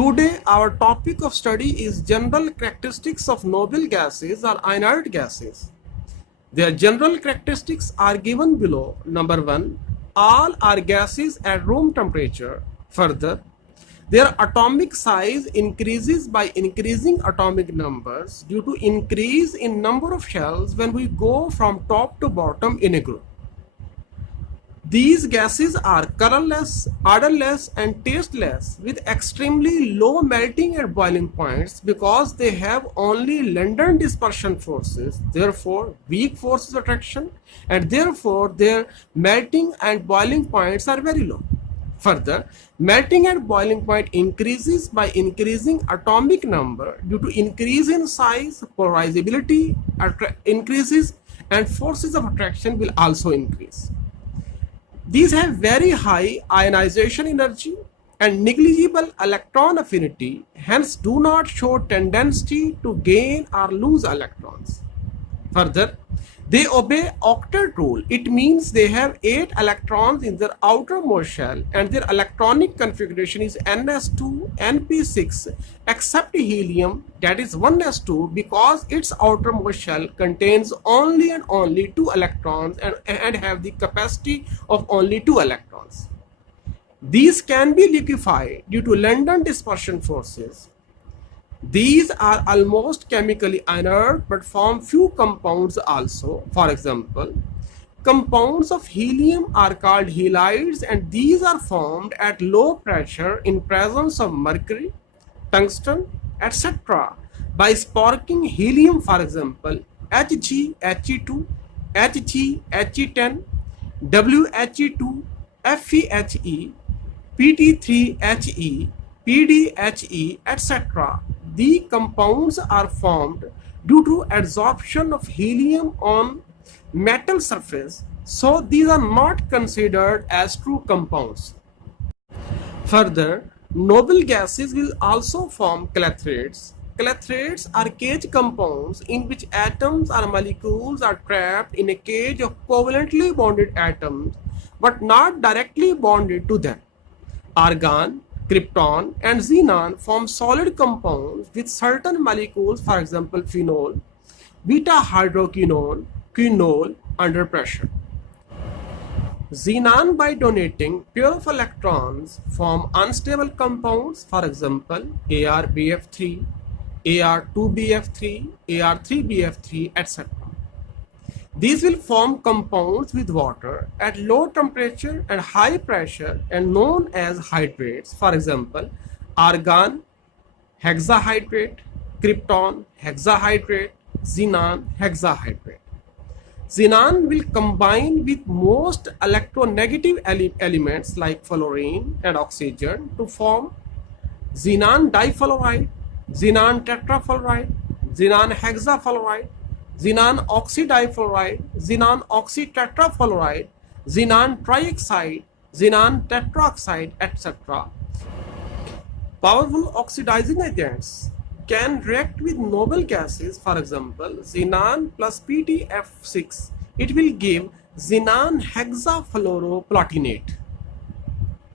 Today, our topic of study is general characteristics of noble gases or inert gases. Their general characteristics are given below. Number 1, all are gases at room temperature. Further, their atomic size increases by increasing atomic numbers due to increase in number of shells when we go from top to bottom in a group. These gases are colorless, odorless, and tasteless with extremely low melting and boiling points because they have only London dispersion forces, therefore weak forces of attraction, and therefore their melting and boiling points are very low. Further, melting and boiling point increases by increasing atomic number due to increase in size, polarizability increases, and forces of attraction will also increase. These have very high ionization energy and negligible electron affinity, hence do not show tendency to gain or lose electrons. Further, they obey octet rule. It means they have 8 electrons in their outermost shell and their electronic configuration is ns2, np6 except helium, that is 1s2, because its outermost shell contains only and only 2 electrons and have the capacity of only 2 electrons. These can be liquefied due to London dispersion forces. These are almost chemically inert but form few compounds also. For example, compounds of helium are called halides and these are formed at low pressure in presence of mercury, tungsten, etc. by sparking helium, for example, Hg, He2, Hg, He10, WHE2, FeHe, PT3He, PDHe, etc. The compounds are formed due to adsorption of helium on metal surface, so these are not considered as true compounds. Further, noble gases will also form clathrates. Clathrates are cage compounds in which atoms or molecules are trapped in a cage of covalently bonded atoms but not directly bonded to them. Argon, krypton, and xenon form solid compounds with certain molecules, for example phenol, beta-hydroquinone, quinol under pressure. Xenon, by donating pair of electrons, form unstable compounds, for example ArBF3, Ar2BF3, Ar3BF3, etc. These will form compounds with water at low temperature and high pressure and known as hydrates. For example, argon, hexahydrate, krypton, hexahydrate, xenon, hexahydrate. Xenon will combine with most electronegative elements like fluorine and oxygen to form xenon difluoride, xenon tetrafluoride, xenon hexafluoride, xenon oxydifluoride, xenon oxytetrafluoride, xenon trioxide, xenon tetroxide, etc. Powerful oxidizing agents can react with noble gases. For example, xenon plus PTF6, it will give xenon hexafluoroplatinate.